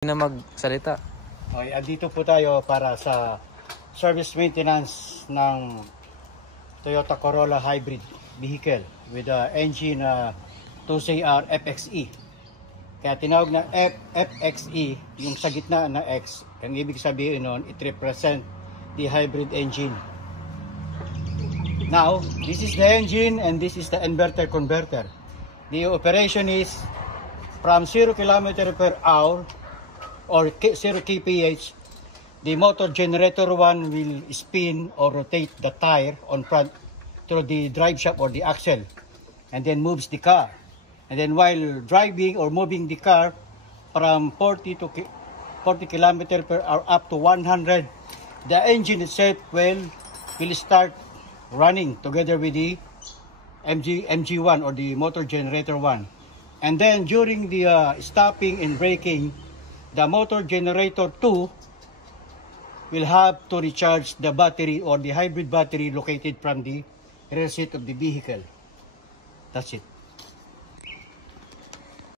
Na magsalita. Okay, andito po tayo para sa service maintenance ng Toyota Corolla Hybrid vehicle with the engine 2CR FXE. Kaya tinawag na FXE, yung sa gitna na X, ang ibig sabihin nun, it represent the hybrid engine. Now, this is the engine and this is the inverter converter. The operation is from 0 km per hour or 0 kph, the motor generator 1 will spin or rotate the tire on front through the drive shaft or the axle and then moves the car. And then while driving or moving the car from 40 km per hour up to 100, the engine itself will start running together with the MG1 or the motor generator 1. And then during the stopping and braking, the motor generator 2 will have to recharge the battery or the hybrid battery located from the rear seat of the vehicle. That's it.